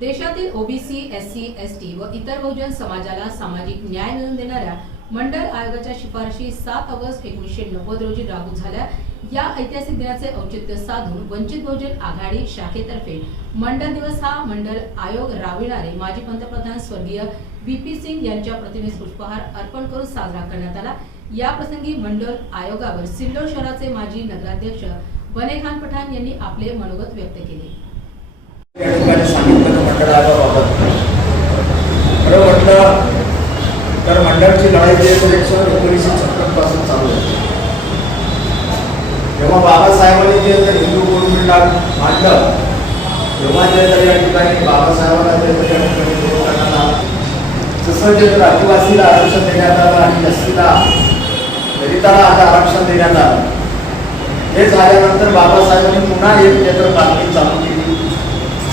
देशातील OBC, SC, ST व इतर बहुजन समाजाला सामाजिक न्याय मिळवून देणाऱ्या मंडल आयोगाच्या शिफारशी 7 ऑगस्ट 1990 रोजी लागू झाल्या। या ऐतिहासिक दिनाचे औचित्य साधून वंचित बहुजन आघाडी शाखेतर्फे मंडल दिवस हा मंडल आयोग राबविणारे माजी पंतप्रधान स्वर्गीय VP सिंग यांच्या प्रतिमेस पुष्पहार अर्पण करून साजरा करण्यात आला। या प्रसंगी मंडल आयोगावर सिल्लोड शहराचे माजी नगराध्यक्ष बने खान पठाण यांनी आपले मनोगत व्यक्त केले। तर मंडळची लढाई 1956 पासून चालू आहे। जेव्हा बाबासाहेबांनी जे हिंदू कोडबिल मांडलं तेव्हा जे या ठिकाणी बाबासाहेबांना जे विरोध करण्यात आला, जसं जे आदिवासीला आरक्षण देण्यात आलं आणि एससीला दलिताला आता आरक्षण देण्यात आलं, हे झाल्यानंतर बाबासाहेबांनी पुन्हा एक क्षेत्र बातमी चालू केली।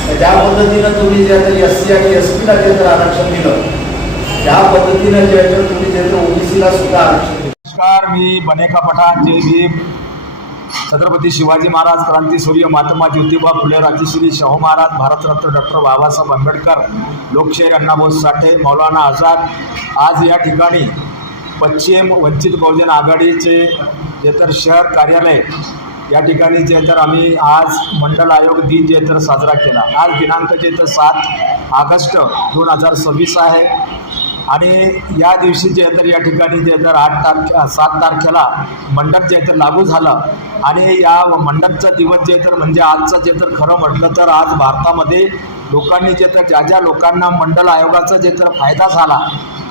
ज्या पद्धतीनं तुम्ही जे एससी आणि एसटीला जे आरक्षण दिलं, त्या पद्धतीने जे तुम्ही जे ओबीसीला सुद्धा आरक्षण दिलं। नमस्कार, मी बने खान पठाण, जय भीम। छत्रपती शिवाजी महाराज, क्रांतीसूर्य महात्मा ज्योतिबा फुले, राजश्री शाहू महाराज, भारतरत्न डॉक्टर बाबासाहेब आंबेडकर, लोकशाहीर अण्णाभाऊ साठे, मौलाना आझाद आज या ठिकाणी पश्चिम वंचित बहुजन आघाडीचे जे तर शहर कार्यालय या ठिकाणी जे तर आम्ही आज मंडल आयोग दिन जे तर साजरा केला। आज दिनांक जे तर 7 ऑगस्ट 2026 आहे आणि या दिवशी जे तर या ठिकाणी जे तर 7 तारखेला मंडळ जे तर लागू झालं आणि या मंडळचा दिवस जे तर म्हणजे आजचं जे तर खरं म्हटलं तर आज भारतामध्ये लोकांनी जे तर ज्या लोकांना मंडल आयोगाचा जे तर फायदा झाला,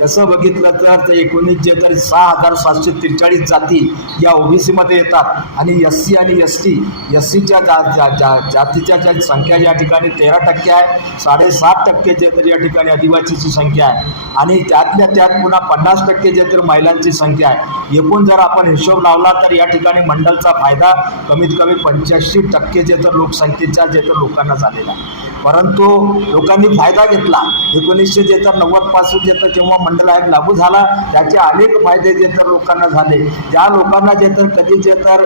तसं बघितलं तर 19 जे तर 6743 जाती या ओबीसीमध्ये येतात आणि एससी आणि एससीच्या जातीच्या ज्या संख्या या ठिकाणी 13% आहे, 7.5% जे तर या ठिकाणी आदिवासीची संख्या आहे आणि त्यातल्या त्यात पुन्हा 50% जे तर महिलांची संख्या आहे। एकूण जर आपण हिशोब लावला तर या ठिकाणी मंडलचा फायदा कमीत कमी 85% जे तर लोकसंख्येच्या जे तर लोकांना झालेला आहे। परंतु लोकांनी फायदा घेतला। 1990 पासून जे तर जेव्हा मंडल आयोग लागू झाला त्याचे अनेक फायदे जे तर लोकांना झाले। ज्या लोकांना जे तर कधी जे तर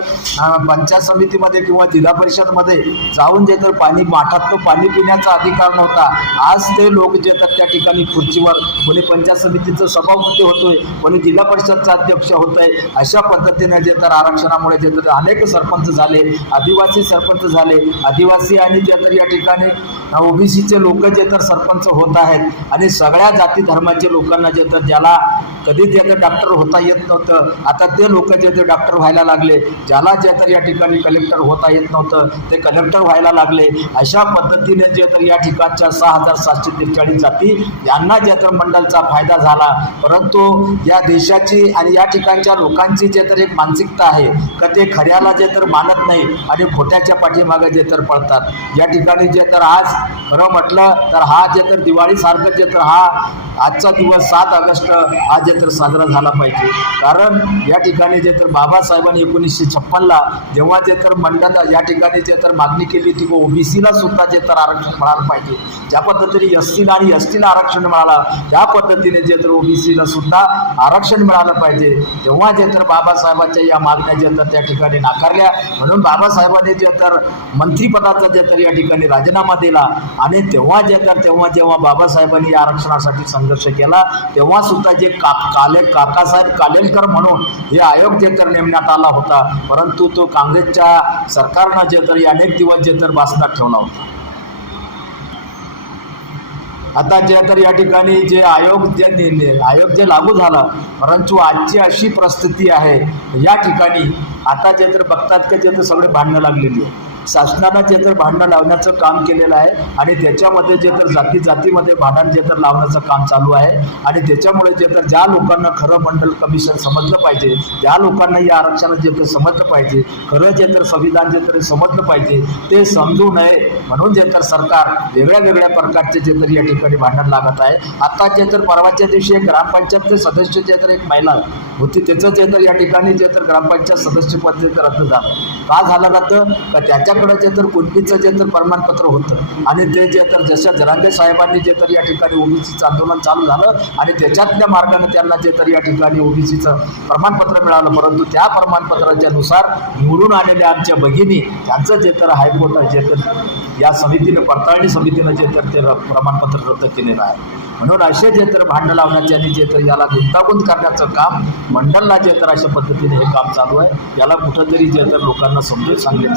पंचायत समितीमध्ये किंवा जिल्हा परिषदमध्ये जाऊन जे तर माठातलं पाणी पिण्याचा अधिकार नव्हता, आज ते लोक जे तर त्या ठिकाणी खुर्चीवर, कोणी पंचायत समितीचं सभापती होतोय, कोणी जिल्हा परिषदचा अध्यक्ष होतोय। अशा पद्धतीने जे तर आरक्षणामुळे जे तर अनेक सरपंच झाले, आदिवासी सरपंच झाले, आदिवासी आणि जे तर या ठिकाणी ओबीसीचे लोक जे तर सरपंच होत आहेत आणि सगळ्या जाती धर्माचे लोकांना जे तर ज्याला कधी जे तर डॉक्टर होता येत नव्हतं, आता ते लोक जे तर डॉक्टर व्हायला लागले। ज्याला जे तर या ठिकाणी कलेक्टर होता येत नव्हतं ते कलेक्टर व्हायला लागले। अशा पद्धतीने जे तर या ठिकाणच्या 6743 जाती यांना जे तर मंडलचा फायदा झाला। परंतु या देशाची आणि या ठिकाणच्या लोकांची जे तर एक मानसिकता आहे का ते खऱ्याला जे तर मानत नाही आणि खोट्याच्या पाठीमागे जे तर पळतात। या ठिकाणी जे तर आज खरं म्हटलं तर हा जे तर दिवाळीसारखं जे तर हा आजचा दिवस 7 ऑगस्ट हा जे तर साजरा झाला पाहिजे। कारण या ठिकाणी जे तर बाबासाहेबांनी 1956ला जेव्हा जे तर मंडळ या ठिकाणी जे तर मागणी केली होती की ओबीसीला सुद्धा जे तर आरक्षण मिळालं पाहिजे, ज्या पद्धतीने एससीला आणि एसटीला आरक्षण मिळालं त्या पद्धतीने जे तर ओबीसीला सुद्धा आरक्षण मिळालं पाहिजे। तेव्हा जे तर बाबासाहेबांच्या या मागण्या जे तर त्या ठिकाणी नाकारल्या, म्हणून बाबासाहेबांनी जे तर मंत्रिपदाचा जे तर या ठिकाणी राजीनामा दिला आणि तेव्हा जेव्हा बाबासाहेबांनी या आरक्षणासाठी संघर्ष केला तेव्हा सुद्धा जे काकासाहेब कालेलकर म्हणून हे आयोग जे तर नेमण्यात आला होता, परंतु तो काँग्रेसच्या सरकारनं जे तर अनेक दिवस जे तर बासनात ठेवला होता। आता जे तर या ठिकाणी जे आयोग जे लागू झाला, परंतु आजची अशी परिस्थिती आहे या ठिकाणी आता जे तर बघतात की जे तर सगळे भांडणं लागलेली आहे। शासनानं जे तर भांडणं लावण्याचं काम केलेलं आहे आणि त्याच्यामध्ये जे तर जातीमध्ये भांडण जे तर लावण्याचं काम चालू आहे आणि त्याच्यामुळे जे तर ज्या लोकांना खरं मंडल कमिशन समजलं पाहिजे, ज्या लोकांना या आरक्षण जे तर समजलं पाहिजे, खरं जे तर संविधान जे तर समजलं पाहिजे ते समजू नये म्हणून जे तर सरकार वेगळ्या प्रकारचे जे तर या ठिकाणी भांडण लागत आहे। आता जे तर परवाच्या दिवशी एक ग्रामपंचायतचे सदस्य जे तर एक महिला होती, त्याचं जे तर या ठिकाणी जे तर ग्रामपंचायत सदस्यपद जे तर रद्द झालं। का झालं जातं का त्याच्याकडे जे तर कुणबीचं जे तर प्रमाणपत्र होतं आणि ते जे तर जशा जरांगे साहेबांनी जे तर या ठिकाणी ओबीसीचं आंदोलन चालू झालं आणि त्याच्यातल्या मार्गाने त्यांना जे तर या ठिकाणी ओबीसीचं प्रमाणपत्र मिळालं, परंतु त्या प्रमाणपत्राच्या नुसार निवडून आलेल्या आमच्या भगिनी त्यांचं जे तर हायकोर्ट जे तर या समितीने पडताळणी समितीनं जे तर ते प्रमाणपत्र रद्द केलेलं आहे. म्हणून असे जे तर भांडण लावण्याचे आणि जे तर याला गुंतागुंत करण्याचं काम मंडळला जे तर अशा पद्धतीने हे काम चालू आहे. याला कुठंतरी जे तर लोकांना समजून सांगण्याची